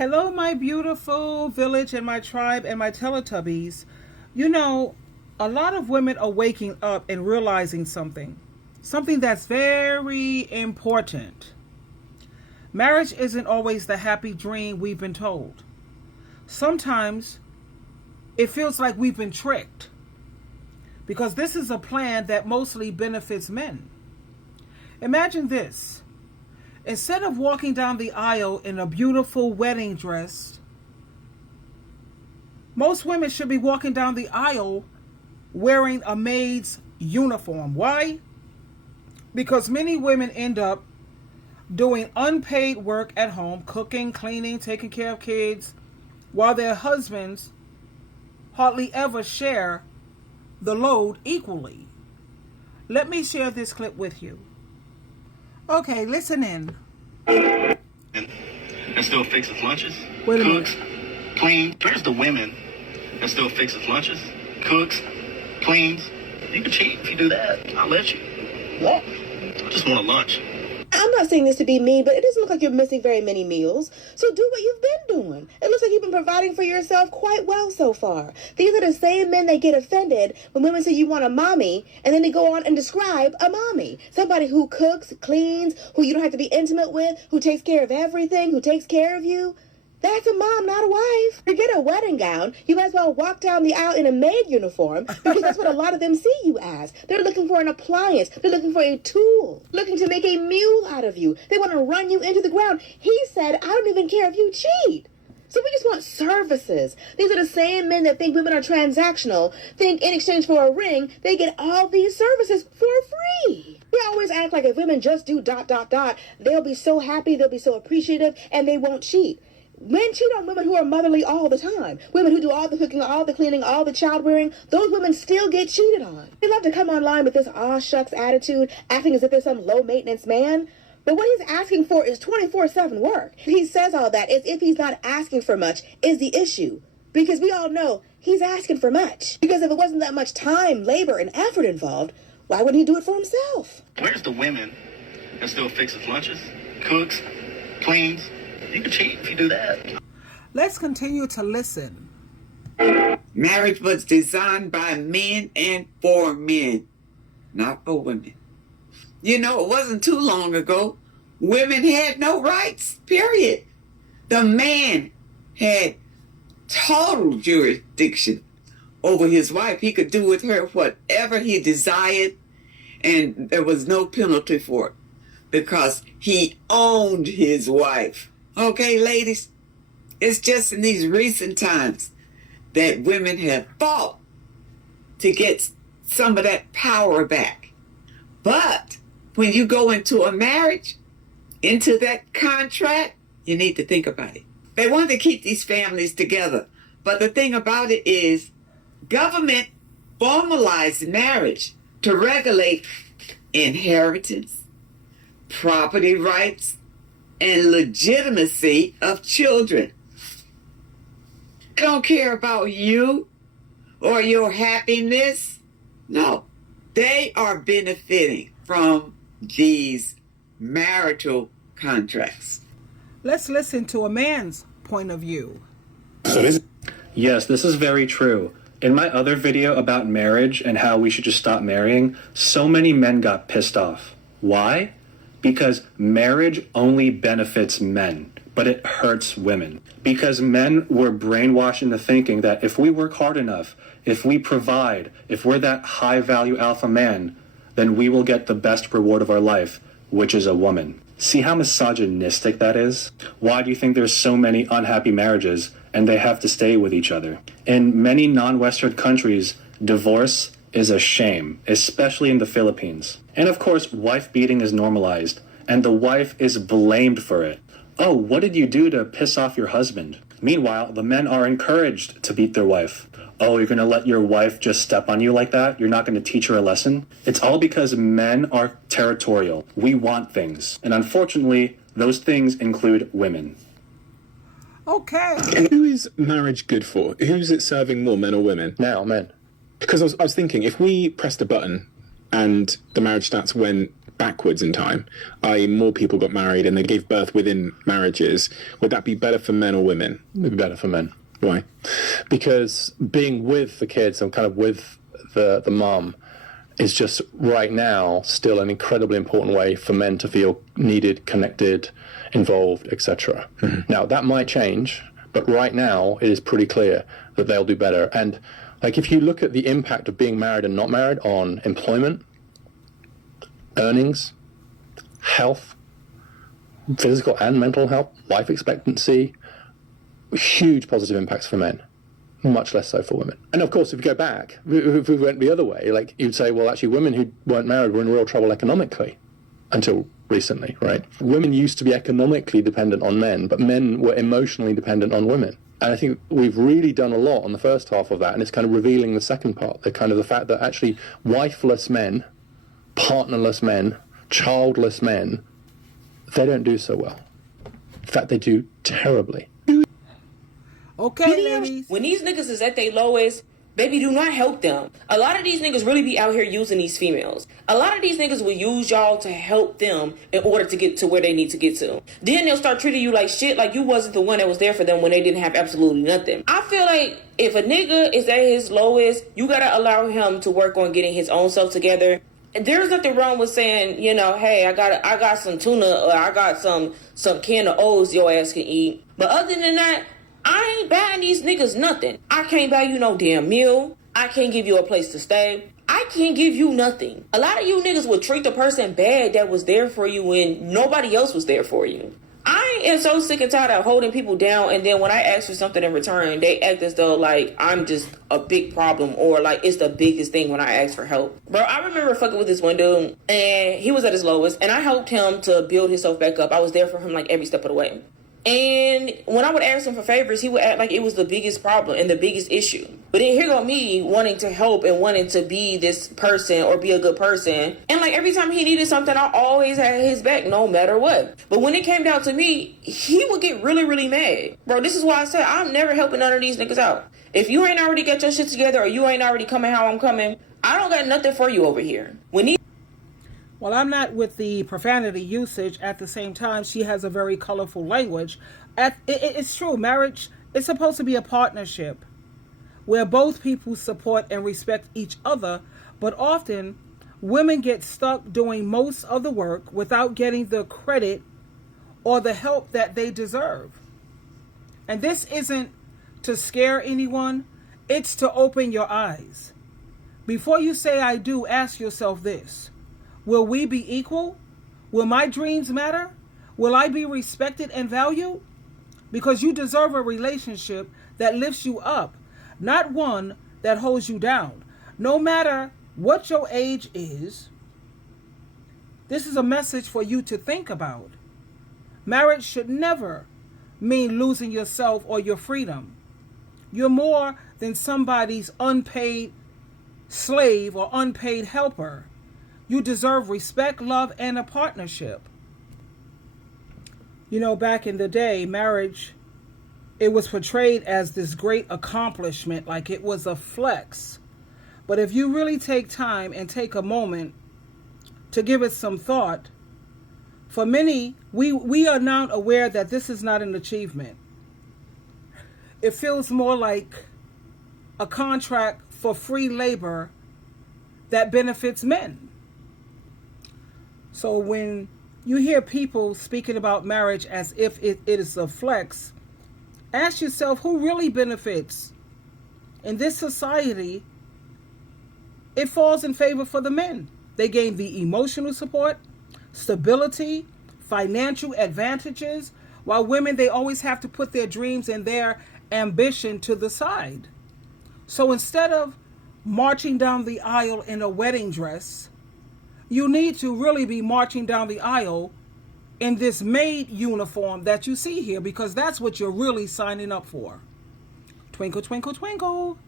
Hello, my beautiful village and my tribe and my Teletubbies. You know, a lot of women are waking up and realizing something that's very important. Marriage isn't always the happy dream we've been told. Sometimes it feels like we've been tricked because this is a plan that mostly benefits men. Imagine this. Instead of walking down the aisle in a beautiful wedding dress, most women should be walking down the aisle wearing a maid's uniform. Why? Because many women end up doing unpaid work at home, cooking, cleaning, taking care of kids, while their husbands hardly ever share the load equally. Let me share this clip with you. Okay, listen in. And still fixes lunches, cooks, cleans. Where's the women that still fixes lunches, cooks, cleans? You can cheat if you do that. I'll let you. What? I just want a lunch. I'm not saying this to be mean, but it doesn't look like you're missing very many meals. So do what you've been doing. It looks like you've been providing for yourself quite well so far. These are the same men that get offended when women say you want a mommy, and then they go on and describe a mommy. Somebody who cooks, cleans, who you don't have to be intimate with, who takes care of everything, who takes care of you. That's a mom, not a wife. Forget a wedding gown. You might as well walk down the aisle in a maid uniform because that's what a lot of them see you as. They're looking for an appliance. They're looking for a tool, looking to make a mule out of you. They want to run you into the ground. He said, I don't even care if you cheat. So we just want services. These are the same men that think women are transactional, think in exchange for a ring, they get all these services for free. We always act like if women just do ... they'll be so happy, they'll be so appreciative, and they won't cheat. Men cheat on women who are motherly all the time. Women who do all the cooking, all the cleaning, all the child rearing. Those women still get cheated on. They love to come online with this aw shucks attitude, acting as if they're some low maintenance man. But what he's asking for is 24/7 work. He says all that as if he's not asking for much is the issue. Because we all know he's asking for much. Because if it wasn't that much time, labor, and effort involved, why wouldn't he do it for himself? Where's the women that still fixes lunches, cooks, cleans? You can cheat if you do that. Let's continue to listen. Marriage was designed by men and for men, not for women. You know, it wasn't too long ago. Women had no rights, period. The man had total jurisdiction over his wife. He could do with her whatever he desired, and there was no penalty for it because he owned his wife. Okay, ladies, it's just in these recent times that women have fought to get some of that power back. But when you go into a marriage, into that contract, you need to think about it. They want to keep these families together. But the thing about it is, government formalized marriage to regulate inheritance, property rights, and legitimacy of children. They don't care about you or your happiness. No, they are benefiting from these marital contracts. Let's listen to a man's point of view. Yes, this is very true. In my other video about marriage and how we should just stop marrying, so many men got pissed off. Why? Because marriage only benefits men, but it hurts women. Because men were brainwashed into thinking that if we work hard enough, if we provide, if we're that high-value alpha man, then we will get the best reward of our life, which is a woman. See how misogynistic that is? Why do you think there's so many unhappy marriages and they have to stay with each other? In many non-Western countries, divorce is a shame, especially in the Philippines. And of course, wife beating is normalized, and the wife is blamed for it. Oh, what did you do to piss off your husband? Meanwhile, the men are encouraged to beat their wife. Oh, you're going to let your wife just step on you like that? You're not going to teach her a lesson? It's all because men are territorial. We want things. And unfortunately, those things include women. Okay. Who is marriage good for? Who's it serving more, men or women? Now, men. Because I was thinking, if we pressed a button and the marriage stats went backwards in time, i.e. more people got married and they gave birth within marriages, would that be better for men or women? It would be better for men. Why? Because being with the kids and kind of with the mum is just right now still an incredibly important way for men to feel needed, connected, involved, etc. Mm-hmm. Now, that might change, but right now it is pretty clear that they'll do better. And like, if you look at the impact of being married and not married on employment, earnings, health, physical and mental health, life expectancy, huge positive impacts for men, much less so for women. And of course, if you go back, if we went the other way, like, you'd say, well, actually, women who weren't married were in real trouble economically until recently, right? Women used to be economically dependent on men, but men were emotionally dependent on women. And I think we've really done a lot on the first half of that, and it's kind of revealing the second part, the fact that actually wifeless men, partnerless men, childless men, they don't do so well. In fact, they do terribly. Okay, ladies. When these niggas is at their lowest, baby, do not help them. A lot of these niggas really be out here using these females. A lot of these niggas will use y'all to help them in order to get to where they need to get to. Then they'll start treating you like shit, like you wasn't the one that was there for them when they didn't have absolutely nothing. I feel like if a nigga is at his lowest, you gotta allow him to work on getting his own self together. There's nothing wrong with saying, you know, hey, I got some tuna, or I got some can of O's your ass can eat. But other than that, I ain't buying these niggas nothing. I can't buy you no damn meal. I can't give you a place to stay. I can't give you nothing. A lot of you niggas would treat the person bad that was there for you when nobody else was there for you. I am so sick and tired of holding people down, and then when I ask for something in return, they act as though like I'm just a big problem, or like it's the biggest thing when I ask for help. Bro, I remember fucking with this one dude, and he was at his lowest, and I helped him to build himself back up. I was there for him like every step of the way. And when I would ask him for favors, he would act like it was the biggest problem and the biggest issue. But then here go me wanting to help and wanting to be this person or be a good person. And like every time he needed something, I always had his back no matter what. But when it came down to me, he would get really, really mad. Bro, this is why I said I'm never helping none of these niggas out. If you ain't already got your shit together or you ain't already coming how I'm coming, I don't got nothing for you over here. Well, I'm not with the profanity usage. At the same time, she has a very colorful language. It's true. Marriage is supposed to be a partnership where both people support and respect each other. But often, women get stuck doing most of the work without getting the credit or the help that they deserve. And this isn't to scare anyone. It's to open your eyes. Before you say I do, ask yourself this. Will we be equal? Will my dreams matter? Will I be respected and valued? Because you deserve a relationship that lifts you up, not one that holds you down. No matter what your age is, this is a message for you to think about. Marriage should never mean losing yourself or your freedom. You're more than somebody's unpaid slave or unpaid helper. You deserve respect, love, and a partnership. You know, back in the day, marriage, it was portrayed as this great accomplishment, like it was a flex. But if you really take time and take a moment to give it some thought, for many, we are now aware that this is not an achievement. It feels more like a contract for free labor that benefits men. So when you hear people speaking about marriage as if it is a flex, ask yourself who really benefits. In this society, it falls in favor for the men. They gain the emotional support, stability, financial advantages, while women, they always have to put their dreams and their ambition to the side. So instead of marching down the aisle in a wedding dress, you need to really be marching down the aisle in this Maid uniform that you see here, because that's what you're really signing up for. Twinkle, twinkle, twinkle.